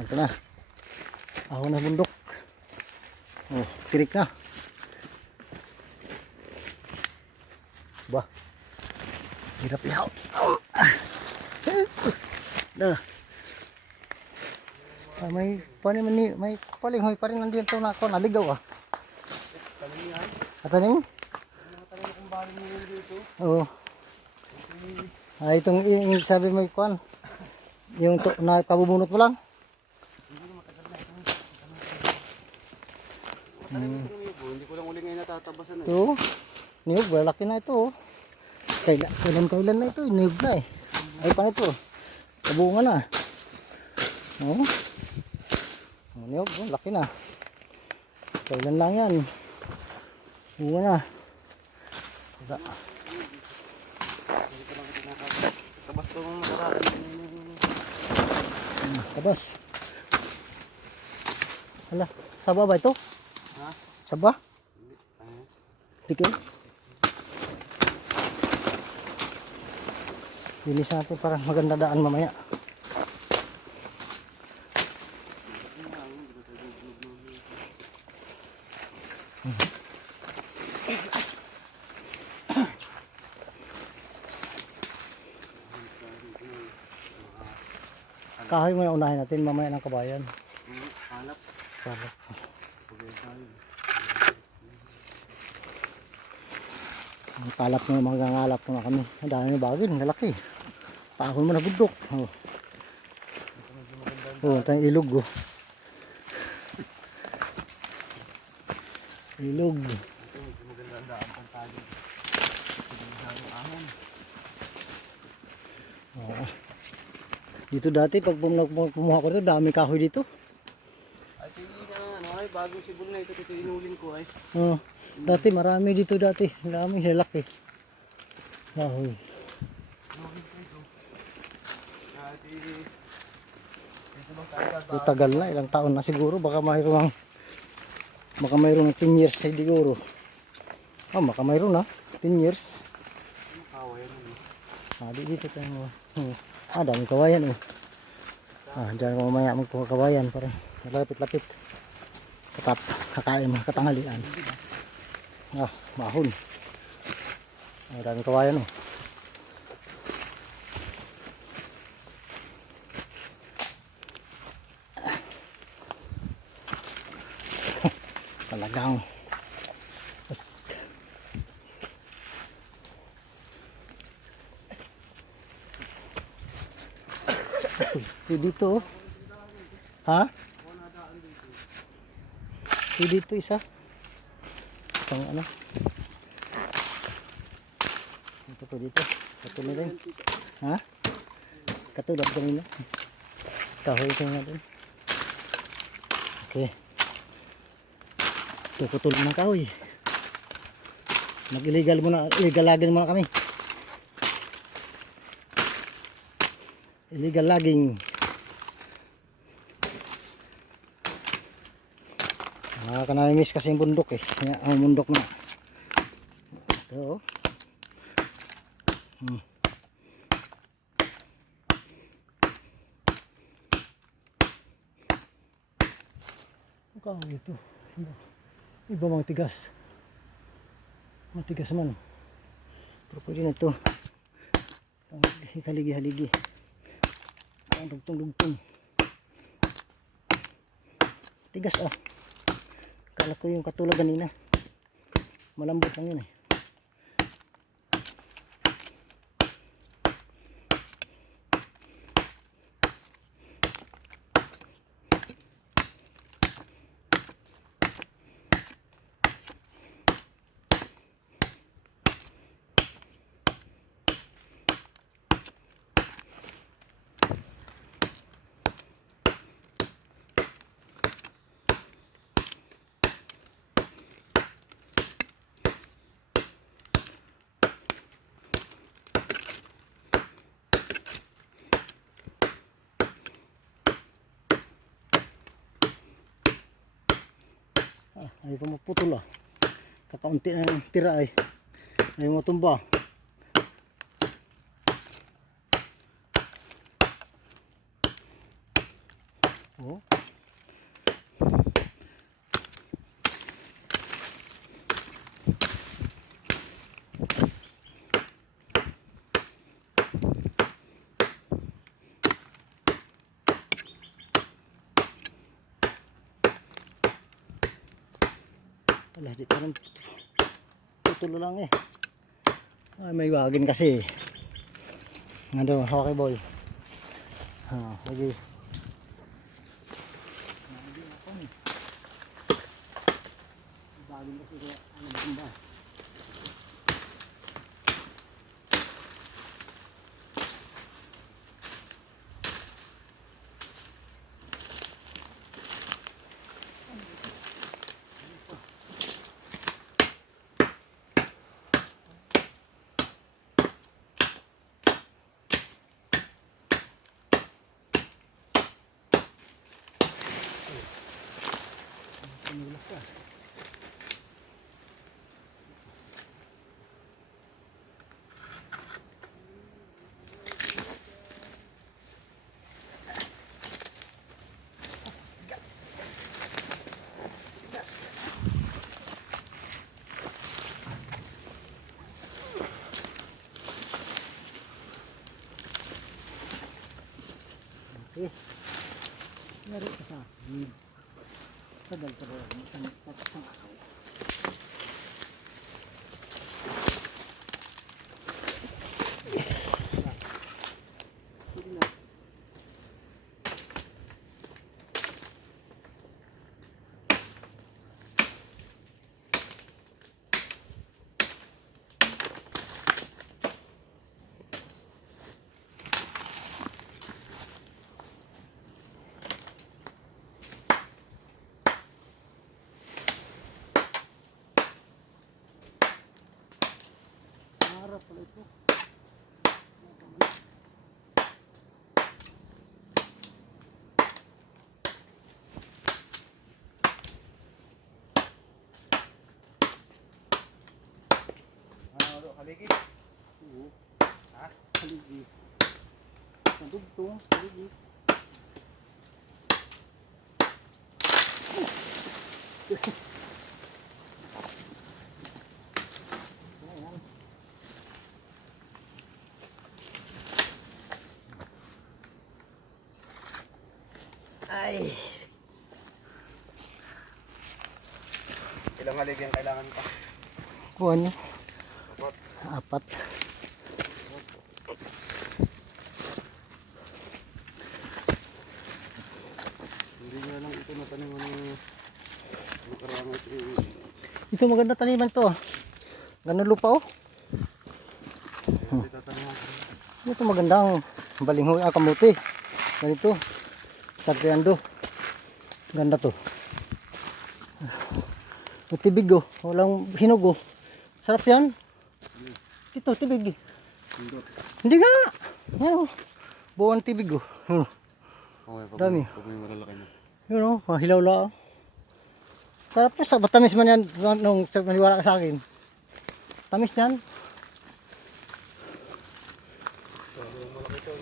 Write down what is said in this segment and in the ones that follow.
Ito na. Ahon na bundok. Oh, tirik na. Bah. Hirap yaw. Dah. May paning mani, may paling pa rin nandiyan na ako naligaw ah. Ataning? Oo. Itong sabi mo kuan. Yung na pabubunot mo lang. Hindi ko lang uli ngayon natatabasan. Ito. Niyog, malaki na ito. Kailan na ito. Niyog na eh. Ay pang ito. Kabunga na. Oh. Niyog, laki na. Kailan lang yan. Bunga na. Tabas ko ng nakaraan. Tabas. Hala, saba ba ito? Ha? Saba? Sige. Linis natin para maganda daan mamaya. Kahoy muna unahin natin mamaya ng kabayan. Hanap. Hanap. Ang kalap na mga ngalap na kami. Ang dami bagin, malaki. Paahon mo na bundok. Oh. Oh, ito yung ilog oh. Ilog. Magandang daan pang tayo. Oh. Dito dati pag pumuha ko dito, dami kahoy dito. Ay, sige na, bagong sibol na ito, tinulin ko ay. Oh. Dati marami dito dati. Marami, lalaki. Kahoy. Tagal na, ilang taon na siguro. Baka mayroong 10 years siguro. Oh, baka mayroon na 10 years. Dito tayo. Daming kawayan eh. Diyan ko mamaya magkuha kawayan para malapit-lapit. Kakain mga katanghalian. Mahon. Daming kawayan oh. Talagang dito oh. Ha? Dito isa. Pang ano? Ito po dito. Katulad din. Ha? Katulad kanina. Kahoy ito natin. Okay. Putol mo ng kahoy. Mag-illegal logging muna kami. Illegal logging. Nakaka-miss kasi yung bundok eh. Ang bundok na. Ito. Kahoy ito. Iba mga tigas. Matigas man. Pero pwede na ito. Haligi-haligi. Dugtong-dugtong. Tigas ah. Kala ko yung katulad kanina. Malambot lang yun eh. Ayaw pa maputol ah. Kakaunti na yung tira ay. Ayaw matumba. Oh. Wala, di parang tutulo lang eh. Ay, may wagin kasi. Nandun, okay boy. Lagi. Wagin kasi kaya ano ba? Tumulas ka. Okay. Meron ka sa akin. Tagal ka rin. Isang araw. Harap pala ito. Haligi. Oo. Ha? Haligi. Nadugtong. Haligi. Ayan. Ay. Ilang haligi ang kailangan pa? Kuha niya. Apat. Apat. Hindi nga lang ito natanim ng karangan ito. Ito maganda taniman to. Ganun lupa oh. Hindi tataniman. Ito magandang balinghoy kamuti. Ganito. Sagriando. Ganda to. Tibig oh. Walang hinog oh. Sarap yan. Ito tibig. Hindi nga. Yan oh. Buwan tibig oh. Yun, oh. Okay, Dami. pag may malalaki na. Yun oh. Hilaw lang. Sarap pa sa matamis man yan. Nung maniwala ka sa akin. Tamis yan. Malaki ito.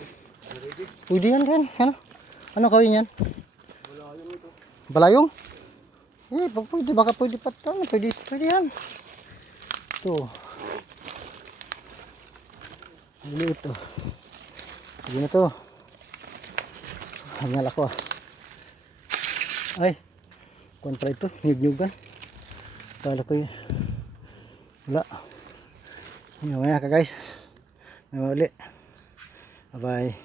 Haligi. Pwede yan kan. Ano? Ano kawin yan? Wala yung ito. Balayong? Eh, pag pwede, baka pwede pa ito. Pwede yan. Ito. Maliit ito. Sige na ito. Hangal ako ah. Ay. Kontra ito. Nyug-nyugan. Kala ko yun. Wala. Ngayon ka guys. May uli. Bye bye.